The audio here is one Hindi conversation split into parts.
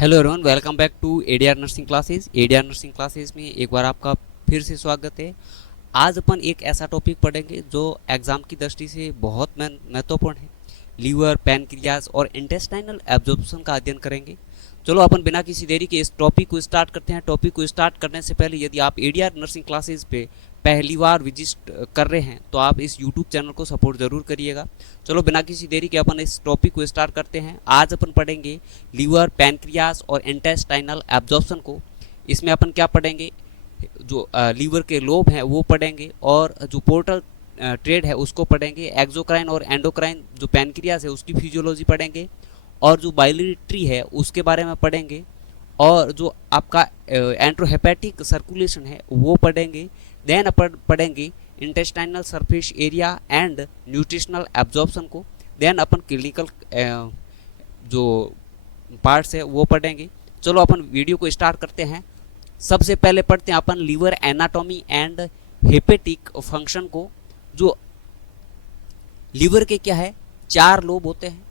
Hello everyone, welcome back to ADR nursing classes. ADR nursing classes में एक बार आपका फिर से स्वागत है। आज अपन एक ऐसा टॉपिक पढ़ेंगे जो एग्जाम की दृष्टि से बहुत महत्वपूर्ण है। लीवर, पैनक्रियाज और इंटेस्टाइनल एब्जॉर्प्शन का अध्ययन करेंगे। चलो अपन बिना किसी देरी के इस टॉपिक को स्टार्ट करते हैं। टॉपिक को स्टार्ट करने से पहले यदि आप एडीआर नर्सिंग क्लासेस पे पहली बार विजिट कर रहे हैं तो आप इस यूट्यूब चैनल को सपोर्ट ज़रूर करिएगा। चलो बिना किसी देरी के अपन इस टॉपिक को स्टार्ट करते हैं। आज अपन पढ़ेंगे लीवर, पैनक्रियाज और इंटेस्टाइनल एब्जॉर्प्शन को। इसमें अपन क्या पढ़ेंगे, जो लीवर के लोब हैं वो पढ़ेंगे, और जो पोर्टल ट्रेड है उसको पढ़ेंगे। एक्सोक्राइन और एंडोक्राइन जो पैनक्रियाज है उसकी फिजियोलॉजी पढ़ेंगे, और जो बाइलरी ट्री है उसके बारे में पढ़ेंगे, और जो आपका एंट्रोहेपेटिक सर्कुलेशन है वो पढ़ेंगे। देन अपन पढ़ेंगे intestinal surface area and nutritional absorption को। देन अपन क्लिनिकल जो पार्ट्स है वो पढ़ेंगे। चलो अपन वीडियो को स्टार्ट करते हैं। सबसे पहले पढ़ते हैं अपन liver anatomy and hepatic function को। जो लीवर के क्या है, 4 लोब होते हैं।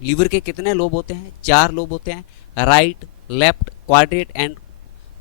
लीवर के कितने लोब होते हैं? 4 लोब होते हैं, राइट, लेफ्ट, क्वाड्रेट एंड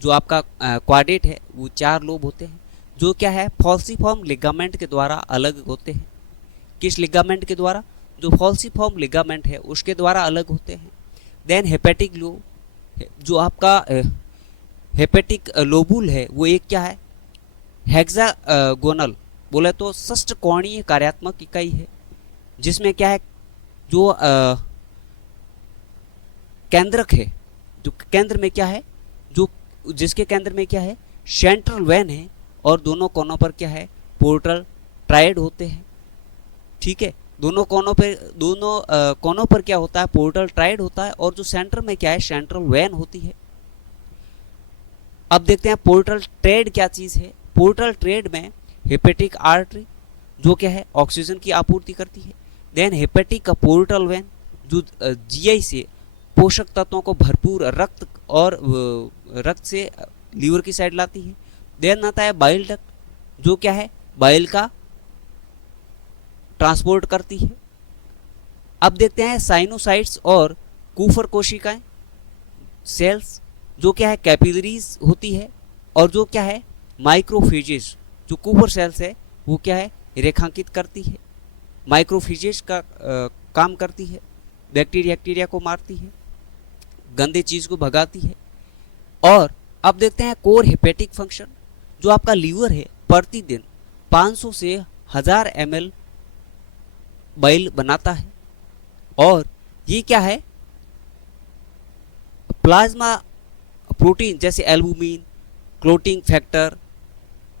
जो आपका क्वाड्रेट है वो 4 लोब होते हैं, जो क्या है फॉल्सिफॉर्म लिगामेंट के द्वारा अलग होते हैं। किस लिगामेंट के द्वारा? जो फॉल्सिफॉर्म लिगामेंट है उसके द्वारा अलग होते हैं। देन हेपेटिक लोब, जो आपका हेपेटिक लोबुल है वो एक क्या है, हेक्सागोनल बोले तो षष्ठकोणीय कार्यात्मक इकाई है, जिसमें क्या है जो केंद्रक है, जो केंद्र में क्या है, जो जिसके केंद्र में क्या है सेंट्रल वेन है, और दोनों कोनों पर क्या है पोर्टल ट्रायड होते हैं। ठीक है, दोनों कोनों पर क्या होता है पोर्टल ट्रायड होता है, और जो सेंटर में क्या है सेंट्रल वेन होती है। अब देखते हैं पोर्टल ट्रेड क्या चीज़ है। पोर्टल ट्रेड में हेपेटिक आर्टरी जो क्या है ऑक्सीजन की आपूर्ति करती है। देन हेपेटिक का पोर्टल वेन जो जीआई से पोषक तत्वों को भरपूर रक्त और रक्त से लीवर की साइड लाती है। देन आता है बाइल डक्ट जो क्या है बाइल का ट्रांसपोर्ट करती है। अब देखते हैं साइनोसाइट्स और कूफर कोशिकाएं सेल्स जो क्या है कैपिलरीज होती है, और जो क्या है माइक्रोफेजेस जो कूफर सेल्स है वो क्या है रेखांकित करती है, माइक्रोफेजेस का काम करती है, बैक्टीरिया को मारती है, गंदे चीज को भगाती है। और अब देखते हैं कोर हेपेटिक फंक्शन। जो आपका लीवर है प्रतिदिन 500 से 1000 ml बाइल बनाता है, और ये क्या है प्लाज्मा प्रोटीन जैसे एल्बुमिन, क्लोटिंग फैक्टर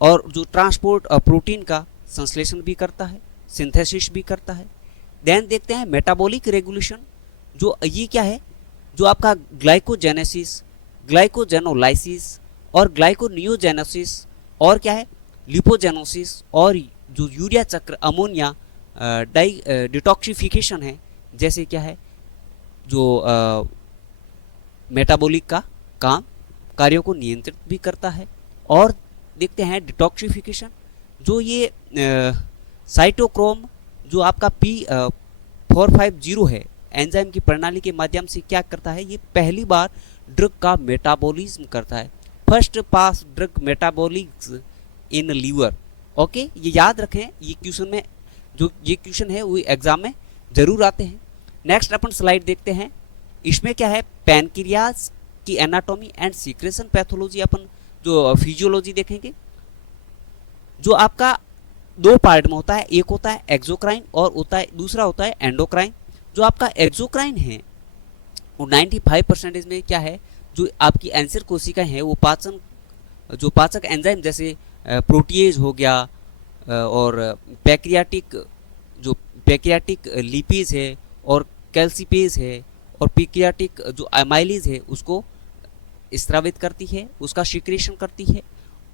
और जो ट्रांसपोर्ट प्रोटीन का संश्लेषण भी करता है, सिंथेसिस भी करता है। देन देखते हैं मेटाबॉलिक रेगुलेशन। जो ये क्या है जो आपका ग्लाइकोजेनेसिस, ग्लाइकोजेनोलाइसिस और ग्लाइकोनियोजेनेसिस, और क्या है लिपोजेनोसिस, और जो यूरिया चक्र अमोनिया डिटॉक्सिफिकेशन है, जैसे क्या है जो मेटाबॉलिक का कार्यों को नियंत्रित भी करता है। और देखते हैं डिटॉक्सिफिकेशन, जो ये साइटोक्रोम जो आपका P450 है एंजाइम की प्रणाली के माध्यम से क्या करता है, ये पहली बार ड्रग का मेटाबॉलिज्म करता है। First pass drug metabolism in liver. Okay, ये याद रखें, ये क्वेश्चन है वो एग्जाम में जरूर आते हैं। नेक्स्ट अपन स्लाइड देखते हैं। इसमें क्या है पैनक्रियाज की एनाटॉमी एंड सीक्रेशन पैथोलॉजी, अपन जो फिजियोलॉजी देखेंगे। जो आपका 2 पार्ट में होता है, एक होता है एक्सोक्राइन और दूसरा होता है एंडोक्राइन। जो आपका एक्सोक्राइन है वो 95% में क्या है जो आपकी एंसर कोशिकाएं हैं वो पाचक एंजाइम जैसे प्रोटीएज हो गया, और पैक्रियाटिक लिपिज है, और कैल्सिपेज है, और पैक्रियाटिक जो एमाइलीज है उसको स्रावित करती है, उसका सिक्रेशन करती है।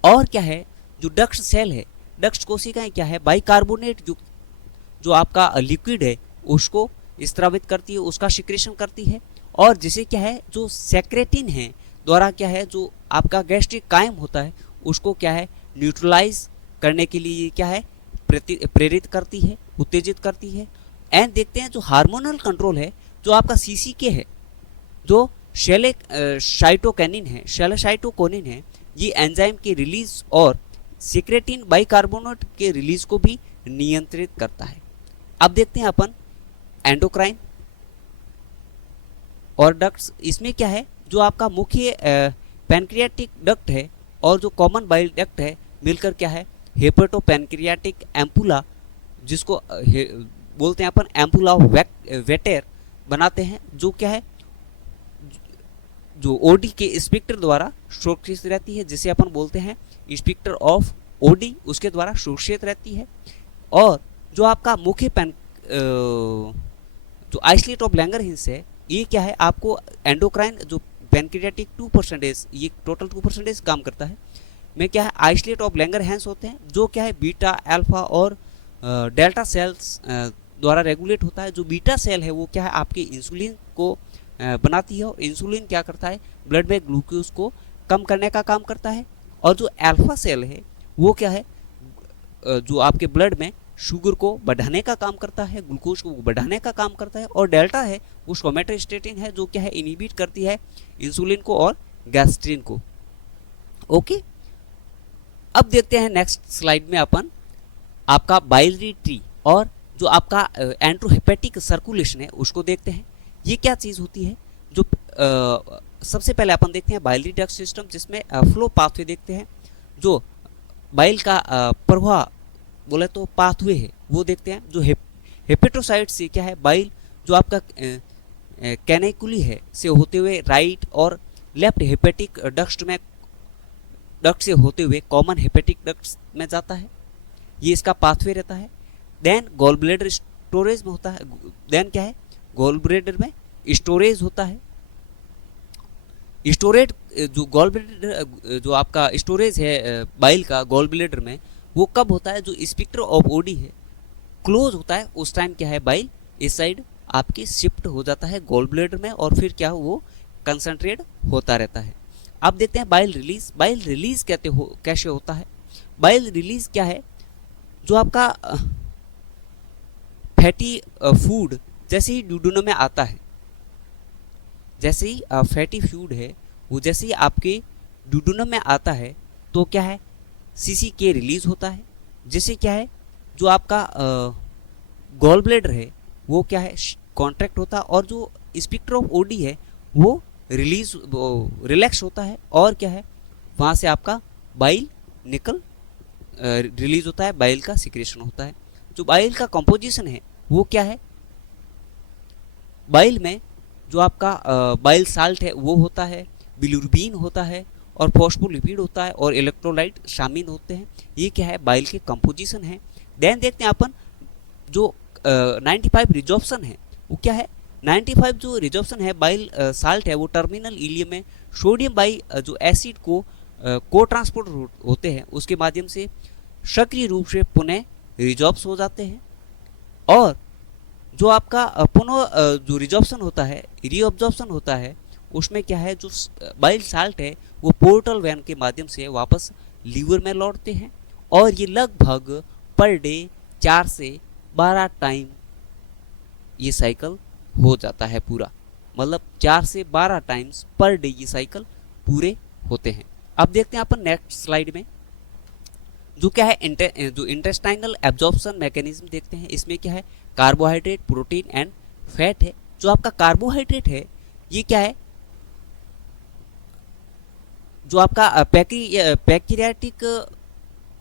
और क्या है जो डक्ट सेल है, डक्ट कोशिकाएं क्या है बाइकार्बोनेट जो आपका लिक्विड है उसको स्रावित करती है, उसका सिक्रेशन करती है। और जिसे क्या है जो सेक्रेटिन है द्वारा क्या है जो आपका गैस्ट्रिक कायम होता है उसको क्या है न्यूट्रलाइज करने के लिए क्या है प्रेरित करती है, उत्तेजित करती है। एंड देखते हैं जो हार्मोनल कंट्रोल है, जो आपका सीसीके है, जो शैलोसाइटोकिनिन है, ये एंजाइम के रिलीज और सिक्रेटिन बाइकार्बोनेट के रिलीज को भी नियंत्रित करता है। अब देखते हैं अपन एंडोक्राइन और डक्ट्स। इसमें क्या है, जो आपका मुख्य पैनक्रियाटिक डक्ट है और जो कॉमन बाइल डक्ट है मिलकर क्या है, हेपेटोपैनक्रियाटिक एम्पुला, जिसको बोलते हैं अपन एम्पुला ऑफ वेटर बनाते हैं, जो क्या है, जो ओडी के स्पिक्टर द्वारा सुरक्षित रहती है, जिसे अपन बोलते हैं स्पिक्टर ऑफ ओडी, उसके द्वारा सुरक्षित रहती है। और जो आपका मुख्य जो आइसलेट ऑफ लैंगरहिंस है, ये क्या है, आपको एंडोक्राइन जो पैनक्रियाटिक 2%, ये टोटल 2% काम करता है, में क्या है आइसलेट ऑफ लैंगरहैंस होते हैं, जो क्या है बीटा, अल्फा और डेल्टा सेल्स द्वारा रेगुलेट होता है। जो बीटा सेल है वो क्या है, आपके इंसुलिन को बनाती है, और इंसुलिन क्या करता है, ब्लड में ग्लूकोज को कम करने का काम करता है। और जो अल्फा सेल है वो क्या है, जो आपके ब्लड में शुगर को बढ़ाने का काम करता है, ग्लूकोज को बढ़ाने का काम करता है। और डेल्टा है वो सोमेटोस्टेटिन है, जो क्या है इनहिबिट करती है इंसुलिन को और गैस्ट्रिन को। ओके, अब देखते हैं नेक्स्ट स्लाइड में अपन आपका बाइलरी ट्री और जो आपका एंट्रोहेपेटिक सर्कुलेशन है उसको देखते हैं। ये क्या चीज़ होती है, जो सबसे पहले अपन देखते हैं बाइलरी डक्ट सिस्टम, जिसमें फ्लो पाथवे देखते हैं। जो बाइल का प्रवाह बोले तो पाथवे है वो देखते हैं। जो हेपेटोसाइट से क्या है, बाइल जो आपका कैनेकुली है से होते हुए राइट और लेफ्ट हेपेटिक डक्ट से होते हुए कॉमन हेपेटिक डक्ट में जाता है, ये इसका पाथवे रहता है। देन गॉल ब्लैडर स्टोरेज में होता है, देन क्या है, गॉल ब्लैडर में स्टोरेज होता है। स्टोरेज जो गॉल ब्लैडर जो आपका स्टोरेज है बाइल का गॉल ब्लैडर में, वो कब होता है, जो स्पिक्टर ऑफ ओडी है क्लोज होता है, उस टाइम क्या है बाइल इस साइड आपकी शिफ्ट हो जाता है गॉल ब्लैडर में, और फिर क्या वो कंसंट्रेट होता रहता है। अब देखते हैं बाइल रिलीज। बाइल रिलीज कैसे होता है। बाइल रिलीज क्या है, जो आपका फैटी फूड जैसे ही ड्यूडेनम में आता है, जैसे ही फैटी फूड है वो जैसे ही आपके ड्यूडेनम में आता है, तो क्या है CCK रिलीज होता है, जिससे क्या है, जो आपका गॉल ब्लैडर है वो क्या है कॉन्ट्रैक्ट होता है, और जो स्पिक्टर ऑफ ओडी है वो रिलैक्स होता है, और क्या है वहाँ से आपका बाइल रिलीज होता है, बाइल का सिक्रेशन होता है। जो बाइल का कंपोजिशन है वो क्या है, बाइल में जो आपका बाइल साल्ट है वो होता है, बिलिरुबिन होता है, और फॉस्फोलिपिड होता है, और इलेक्ट्रोलाइट शामिल होते हैं। ये क्या है बाइल के कंपोजिशन है। देन देखते हैं अपन जो 95 रिजॉर्प्शन है वो क्या है। 95 जो रिजॉर्प्शन है बाइल साल्ट है, वो टर्मिनल इलियम में सोडियम बाई जो एसिड को ट्रांसपोर्ट होते हैं, उसके माध्यम से सक्रिय रूप से पुनः रिजॉर्प्स हो जाते हैं। और जो आपका पुनः जो रिजॉर्प्शन होता है, रीअब्जॉर्प्शन होता है, उसमें क्या है, जो बाइल साल्ट है वो पोर्टल वैन के माध्यम से वापस लीवर में लौटते हैं, और ये लगभग पर डे 4 से 12 टाइम ये साइकिल हो जाता है पूरा, मतलब 4 से 12 टाइम्स पर डे ये साइकिल पूरे होते हैं। अब देखते हैं अपन नेक्स्ट स्लाइड में जो क्या है जो इंटेस्टाइनल एब्जॉर्प्शन मैकेनिज्म देखते हैं। इसमें क्या है, कार्बोहाइड्रेट, प्रोटीन एंड फैट है। जो आपका कार्बोहाइड्रेट है ये क्या है, जो आपका पैक्रियाटिक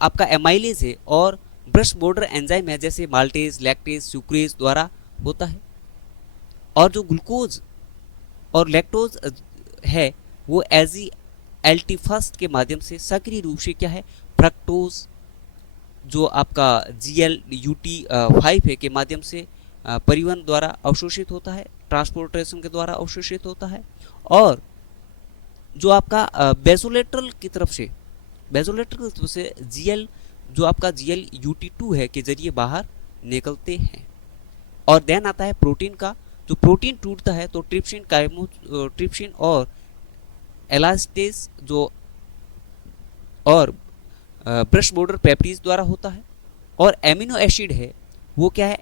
आपका एमाइलेज है और ब्रश बॉर्डर एंजाइम है, जैसे माल्टेज, लैक्टेज, सुक्रेज द्वारा होता है। और जो ग्लूकोज और लैक्टोज है वो एल्टीफस्ट के माध्यम से सक्रिय रूप से क्या है, फ्रक्टोज जो आपका GLUT5 है के माध्यम से परिवहन द्वारा अवशोषित होता है, ट्रांसपोर्टेशन के द्वारा अवशोषित होता है। और जो आपका बेसोलेट्रल की तरफ से GL जो आपका GLUT2 है के जरिए बाहर निकलते हैं। और देन आता है प्रोटीन का। जो प्रोटीन टूटता है तो ट्रिप्सिन और एलास्टेज जो और ब्रश बॉर्डर पेप्टीज द्वारा होता है। और एमिनो एसिड है वो क्या है,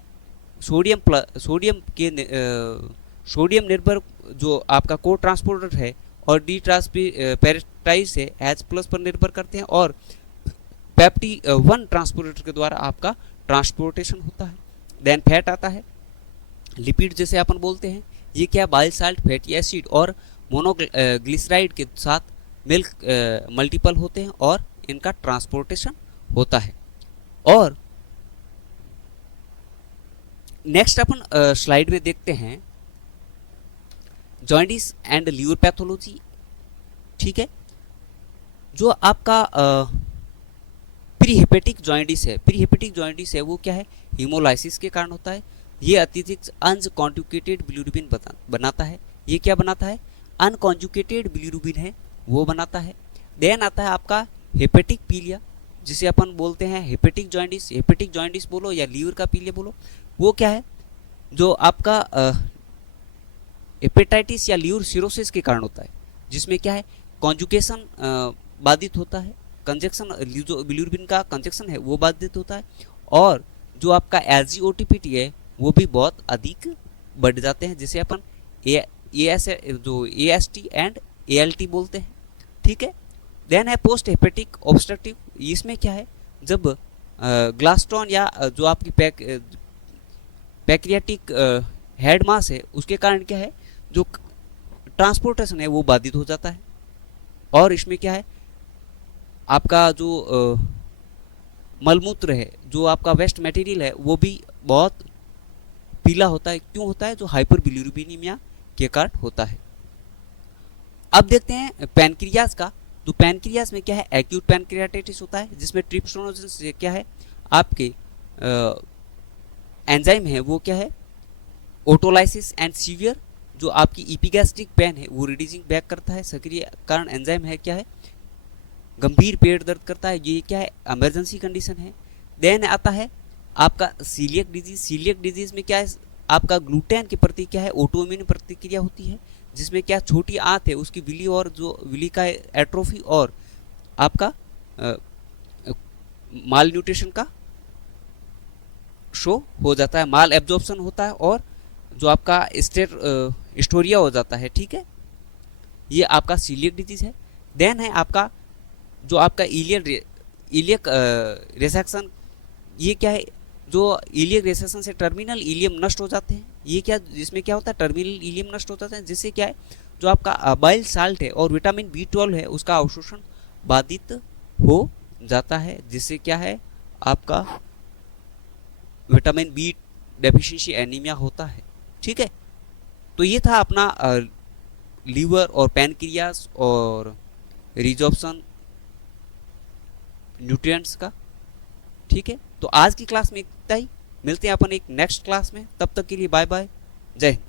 सोडियम निर्भर जो आपका को ट्रांसपोर्टर है और डी पेप्टाइड्स है H प्लस पर निर्भर करते हैं और पेप्टी 1 ट्रांसपोर्टर के द्वारा आपका ट्रांसपोर्टेशन होता है। देन फैट आता है, लिपिड जैसे अपन बोलते हैं, ये क्या बाइल साल्ट, फैटी एसिड और मोनोग्लिसराइड के साथ मिल्क मल्टीपल होते हैं और इनका ट्रांसपोर्टेशन होता है। और नेक्स्ट अपन स्लाइड में देखते हैं जॉइंडिस एंड लीवर पैथोलॉजी। ठीक है, जो आपका प्रीहेपेटिक जॉइंडिस है, प्रीहेपेटिक जॉइंडिस है वो क्या है, हीमोलाइसिस के कारण होता है। ये अत्यधिक अनकॉन्जुगेटेड बिलिरुबिन बनाता है। ये क्या बनाता है, अनकॉन्जुगेटेड बिलिरुबिन है वो बनाता है। देन आता है आपका हेपेटिक पीलिया, जिसे अपन बोलते हैं हेपेटिक जॉइंडिस, हेपेटिक जॉइंडिस बोलो या लीवर का पीलिया बोलो। वो क्या है, जो आपका हेपेटाइटिस या लीवर सिरोसिस के कारण होता है, जिसमें क्या है कॉन्जुगेशन बाधित होता है, कंजक्शन जो बिलिरुबिन का कंजक्शन है वो बाधित होता है और जो आपका एसजीओटीपीटी है वो भी बहुत अधिक बढ़ जाते हैं, जिसे अपन एएसटी एंड एएलटी बोलते हैं। ठीक है, देन है पोस्ट हेपेटिक ऑब्स्ट्रक्टिव। इसमें क्या है, जब ग्लास्टोन या जो आपकी पैक्रियाटिक हेड मास है उसके कारण क्या है, जो ट्रांसपोर्टेशन है वो बाधित हो जाता है। और इसमें क्या है, आपका जो मलमूत्र है, जो आपका वेस्ट मटेरियल है वो भी बहुत पीला होता है। क्यों होता है, जो हाइपर बिलिरुबिनीमिया के कारण होता है। अब देखते हैं पैनक्रियाज का। तो पैनक्रियाज में क्या है, एक्यूट पैनक्रियाटाइटिस होता है, जिसमें ट्रिप्सोनोसिस से क्या है, आपके एंजाइम है वो क्या है, ओटोलाइसिस एंड सीवियर, जो आपकी इपिगैस्ट्रिक पेन है वो रिड्यूसिंग बैक करता है। सक्रिय कारण एंजाइम है क्या है, गंभीर पेट दर्द करता है, ये क्या है, इमरजेंसी कंडीशन है। देन आता है आपका सीलियक डिजीज। सीलियक डिजीज में क्या है, आपका ग्लूटेन के प्रति क्या है, ऑटोइम्यून प्रतिक्रिया होती है, जिसमें क्या छोटी आंत है उसकी विली और जो विली का एट्रोफी और आपका माल न्यूट्रिशन का शो हो जाता है, माल एब्जॉर्प्शन होता है और जो आपका स्टोरिया हो जाता है। ठीक है, ये आपका सीलियक डिजीज है। देन है आपका जो आपका इलियक रेसेक्शन। ये क्या है, जो इलियक रेसेक्शन से टर्मिनल इलियम नष्ट हो जाते हैं। ये क्या, जिसमें क्या होता है, टर्मिनल इलियम नष्ट हो जाता है, जिससे क्या है, जो आपका बाइल साल्ट है और विटामिन B12 है उसका अवशोषण बाधित हो जाता है, जिससे क्या है, आपका विटामिन B डेफिशिएंसी एनीमिया होता है। ठीक है, तो ये था अपना लीवर और पैनक्रियास और रिजॉर्प्शन न्यूट्रिएंट्स का। ठीक है, तो आज की क्लास में इतना ही, मिलते हैं अपन एक नेक्स्ट क्लास में, तब तक के लिए बाय बाय, जय हिंद।